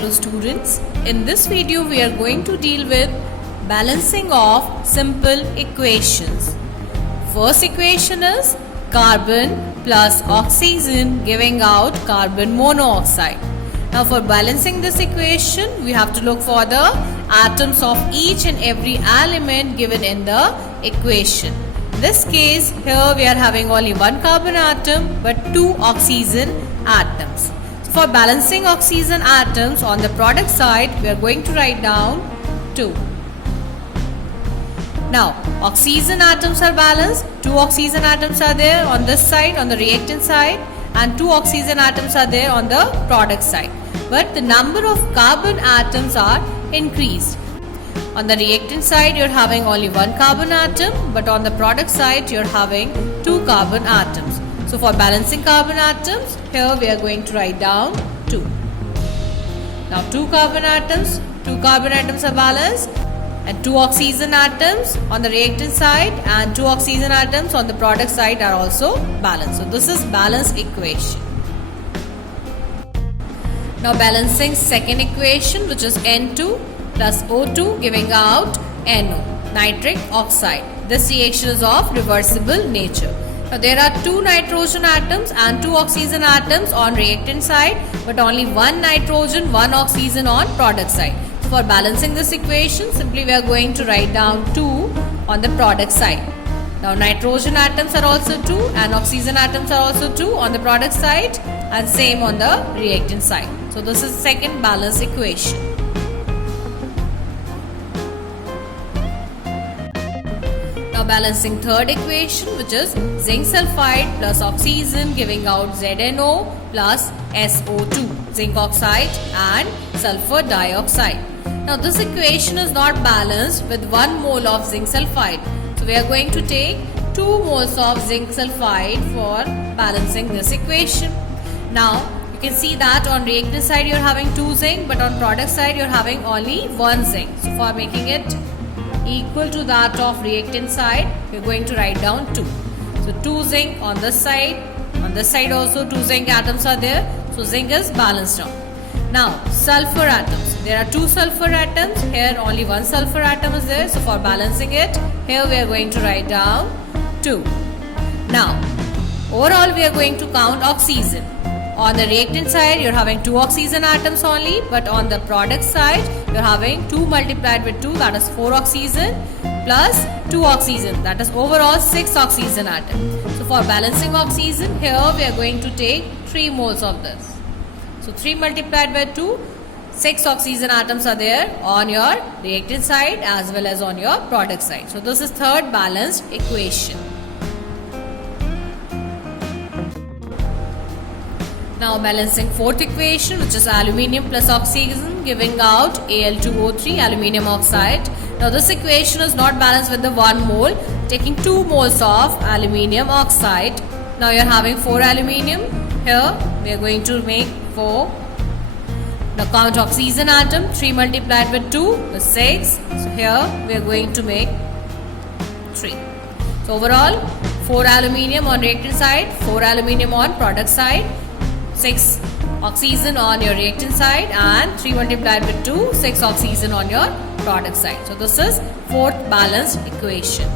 Hello students, in this video we are going to deal with balancing of simple equations. First equation is carbon plus oxygen giving out carbon monoxide. Now for balancing this equation we have to look for the atoms of each and every element given in the equation. In this case here we are having only one carbon atom but two oxygen atoms. For balancing oxygen atoms on the product side, we are going to write down 2. Now, oxygen atoms are balanced. 2 oxygen atoms are there on this side, on the reactant side, and 2 oxygen atoms are there on the product side. But the number of carbon atoms are increased. On the reactant side, you are having only 1 carbon atom, but on the product side, you are having 2 carbon atoms. So for balancing carbon atoms, here we are going to write down 2. Now 2 carbon atoms are balanced and 2 oxygen atoms on the reactant side and 2 oxygen atoms on the product side are also balanced. So this is balanced equation. Now balancing second equation, which is N2 plus O2 giving out NO, nitric oxide. This reaction is of reversible nature. Now there are 2 nitrogen atoms and 2 oxygen atoms on reactant side but only 1 nitrogen, 1 oxygen on product side. So for balancing this equation, simply we are going to write down 2 on the product side. Now nitrogen atoms are also 2 and oxygen atoms are also 2 on the product side and same on the reactant side. So this is second balanced equation. Now balancing third equation, which is zinc sulfide plus oxygen giving out ZNO plus SO2, zinc oxide and sulfur dioxide. Now this equation is not balanced with 1 mole of zinc sulfide. So we are going to take 2 moles of zinc sulfide for balancing this equation. Now you can see that on reactant side you are having 2 zinc but on product side you are having only 1 zinc. So for making it equal to that of reactant side, we are going to write down 2. So 2 zinc on this side also 2 zinc atoms are there. So zinc is balanced now. Now sulfur atoms, there are 2 sulfur atoms, here only 1 sulfur atom is there. So for balancing it, here we are going to write down 2. Now overall we are going to count oxygen. On the reactant side, you are having 2 oxygen atoms only, but on the product side, you are having 2 multiplied with 2, that is 4 oxygen, plus 2 oxygen, that is overall 6 oxygen atoms. So for balancing oxygen, here we are going to take 3 moles of this. So 3 multiplied by 2, 6 oxygen atoms are there on your reactant side as well as on your product side. So this is third balanced equation. Now balancing fourth equation, which is aluminium plus oxygen giving out Al2O3, aluminium oxide. Now this equation is not balanced with the 1 mole, taking 2 moles of aluminium oxide. Now you are having 4 aluminium. Here we are going to make 4. Now count oxygen atom, 3 multiplied with 2 is 6. So here we are going to make 3. So overall 4 aluminium on reactant side, 4 aluminium on product side, 6 oxygen on your reactant side and 3 multiplied with 2, 6 oxygen on your product side. So this is fourth balanced equation.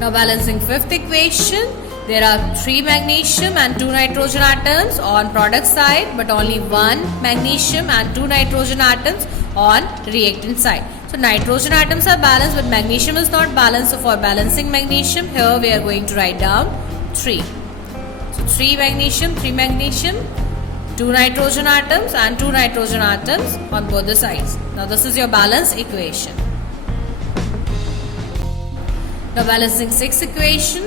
Now balancing fifth equation, there are 3 magnesium and 2 nitrogen atoms on product side but only 1 magnesium and 2 nitrogen atoms on reactant side. So nitrogen atoms are balanced but magnesium is not balanced. So for balancing magnesium, here we are going to write down 3. 3 magnesium, 2 nitrogen atoms and 2 nitrogen atoms on both the sides. Now this is your balanced equation. Now balancing sixth equation.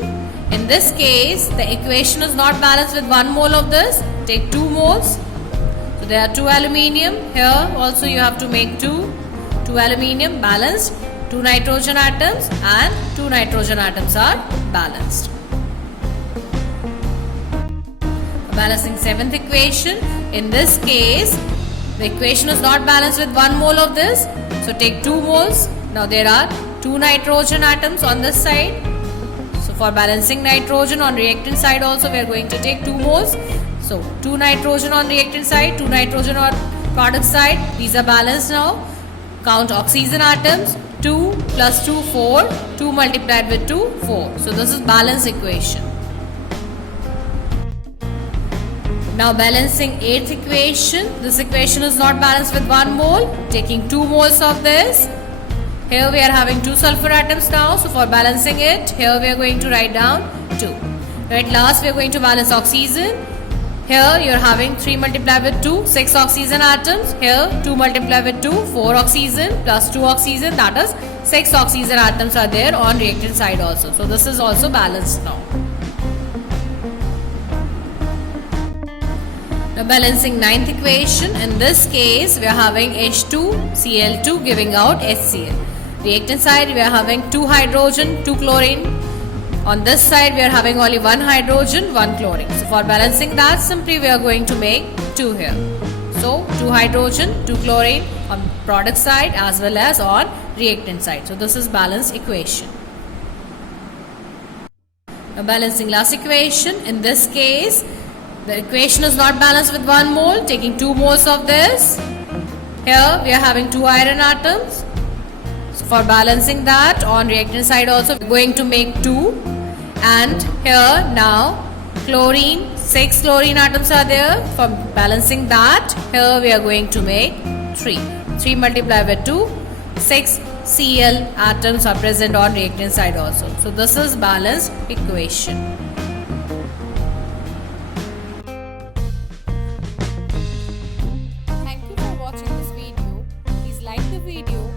In this case, the equation is not balanced with 1 mole of this. Take 2 moles. So there are 2 aluminium. Here also you have to make 2 aluminium balanced. 2 nitrogen atoms and 2 nitrogen atoms are balanced. Balancing seventh equation. In this case, the equation is not balanced with 1 mole of this. So take 2 moles. Now there are 2 nitrogen atoms on this side. So for balancing nitrogen on reactant side also we are going to take 2 moles. So 2 nitrogen on reactant side, 2 nitrogen on product side. These are balanced now. Count oxygen atoms. 2 plus 2, 4. 2 multiplied with 2, 4. So this is balance equation. Now balancing 8th equation. This equation is not balanced with 1 mole. Taking 2 moles of this. Here we are having 2 sulfur atoms now. So for balancing it, here we are going to write down 2. Right, last we are going to balance oxygen. Here you are having 3 multiplied with 2, 6 oxygen atoms. Here 2 multiplied with 2, 4 oxygen plus 2 oxygen, that is 6 oxygen atoms are there on reactant side also. So this is also balanced now. Now balancing 9th equation. In this case we are having H2Cl2 giving out HCl. Reactant side we are having 2 hydrogen, 2 chlorine. On this side we are having only 1 hydrogen, 1 chlorine. So for balancing that, simply we are going to make 2 here. So 2 hydrogen, 2 chlorine on product side as well as on reactant side. So this is balanced equation. Now balancing last equation. In this case the equation is not balanced with 1 mole. Taking 2 moles of this. Here we are having 2 iron atoms. So for balancing that, on reactant side also we are going to make 2. And here now chlorine, 6 chlorine atoms are there. For balancing that, here we are going to make 3. 3 multiplied with 2, 6 Cl atoms are present on reactant side also. So this is balanced equation. Thank you for watching this video. Please like the video